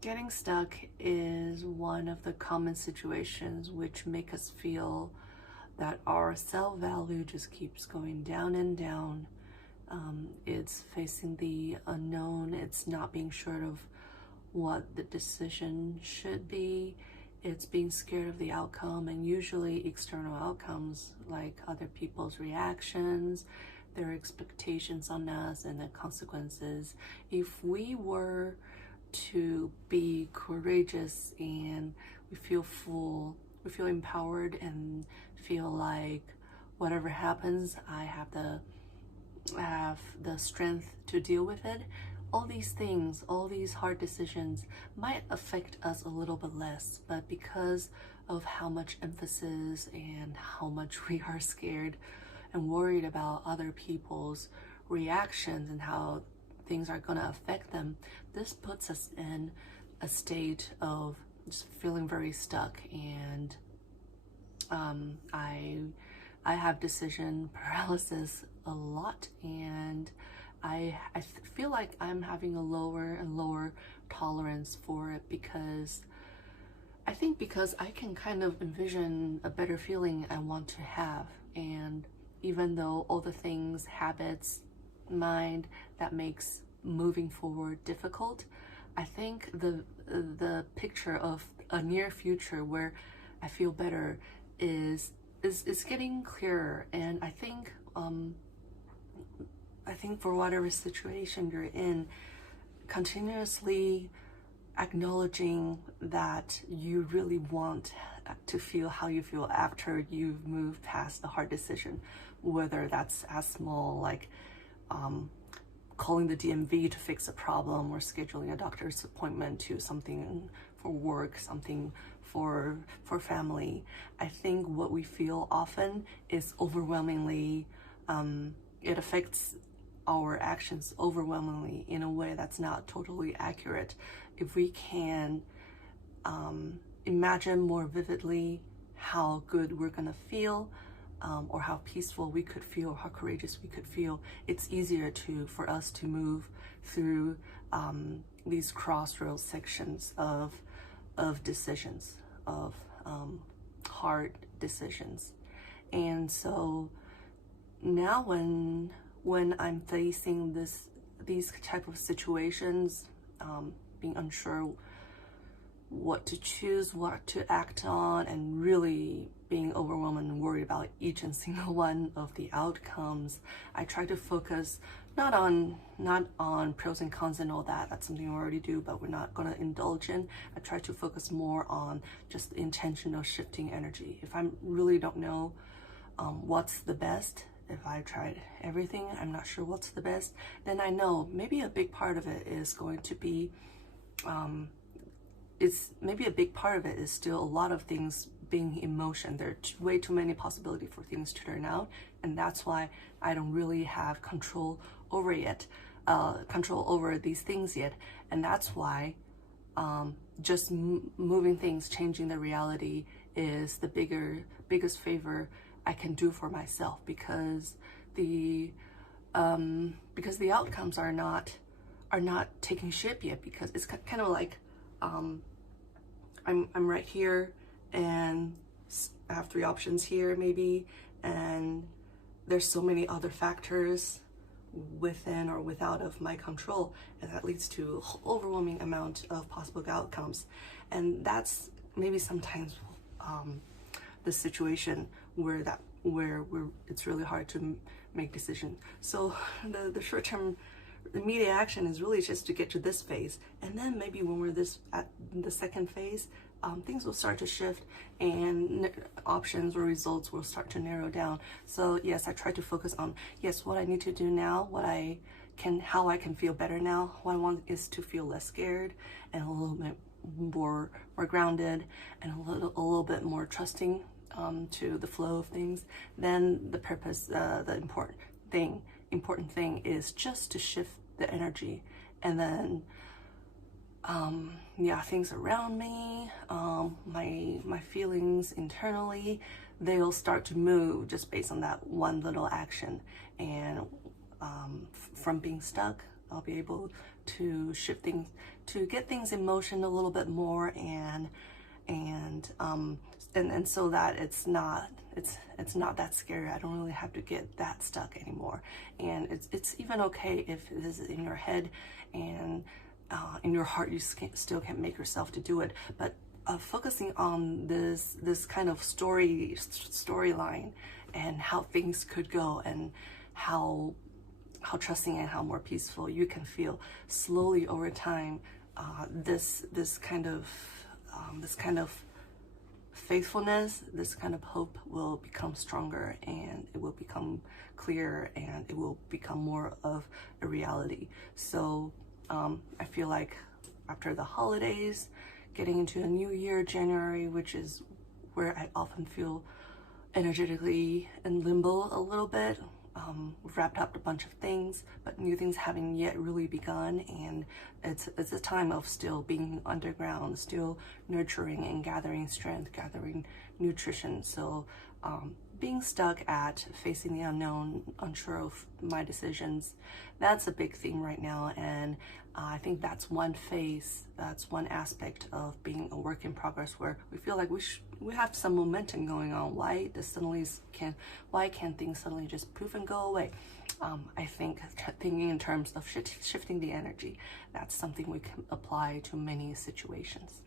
Getting stuck is one of the common situations which make us feel that our self-value just keeps going down and down. It's facing the unknown, it's not being sure of what the decision should be, it's being scared of the outcome, and usually external outcomes like other people's reactions, their expectations on us, and the consequences. If we were to be courageous and we feel full, we feel empowered and feel like whatever happens, I have the strength to deal with it. All these things, all these hard decisions might affect us a little bit less, but because of how much emphasis and how much we are scared and worried about other people's reactions and how things are going to affect them, this puts us in a state of just feeling very stuck. And I have decision paralysis a lot, and I feel like I'm having a lower and lower tolerance for it, because I think because I can kind of envision a better feeling I want to have. And even though all the things, habits, mind, that makes moving forward difficult, I think the picture of a near future where I feel better is getting clearer. And I think for whatever situation you're in, continuously acknowledging that you really want to feel how you feel after you've moved past the hard decision, whether that's as small like calling the DMV to fix a problem, or scheduling a doctor's appointment, to something for work, something for family. I think what we feel often is overwhelmingly, it affects our actions overwhelmingly in a way that's not totally accurate. If we can imagine more vividly how good we're gonna feel, or how peaceful we could feel, how courageous we could feel, it's easier for us to move through these crossroads sections of decisions, of hard decisions. And so now when I'm facing these type of situations, being unsure what to choose, what to act on, and really being overwhelmed and worried about each and single one of the outcomes, I try to focus not on pros and cons and all that. That's something we already do, but we're not going to indulge in. I try to focus more on just intentional shifting energy. If I really don't know what's the best, if I tried everything, I'm not sure what's the best, then I know maybe a big part of it is going to be maybe a big part of it is still a lot of things being in motion. There are way too many possibilities for things to turn out, and that's why I don't really have control over these things yet. And that's why just moving things, changing the reality is the biggest favor I can do for myself, because the outcomes are not taking shape yet, because it's kind of like I'm right here and I have 3 options here maybe, and there's so many other factors within or without of my control, and that leads to an overwhelming amount of possible outcomes. And that's maybe sometimes the situation where it's really hard to make decisions. So the short-term immediate action is really just to get to this phase, and then maybe when we're at the second phase, things will start to shift and options or results will start to narrow down. So yes, I try to focus on what I need to do now, how I can feel better now. What I want is to feel less scared and a little bit more grounded, and a little bit more trusting to the flow of things. Then the purpose, the important thing is just to shift the energy, and then things around me, my feelings internally, they'll start to move just based on that one little action. And from being stuck, I'll be able to shift things, to get things in motion a little bit more, and so that it's not that scary. I don't really have to get that stuck anymore. And it's even okay if this is in your head, and in your heart you still can't make yourself to do it. But focusing on this kind of storyline and how things could go, and how trusting and how more peaceful you can feel slowly over time, this kind of faithfulness, this kind of hope will become stronger, and it will become clearer, and it will become more of a reality. So I feel like after the holidays, getting into a new year, January, which is where I often feel energetically in limbo a little bit. We've wrapped up a bunch of things, but new things haven't yet really begun, and it's a time of still being underground, still nurturing and gathering strength, gathering nutrition. So being stuck at facing the unknown, unsure of my decisions, that's a big theme right now. And I think that's one phase, that's one aspect of being a work in progress, where we feel like we have some momentum going on. Why can't things suddenly just poof and go away? I think thinking in terms of shifting the energy, that's something we can apply to many situations.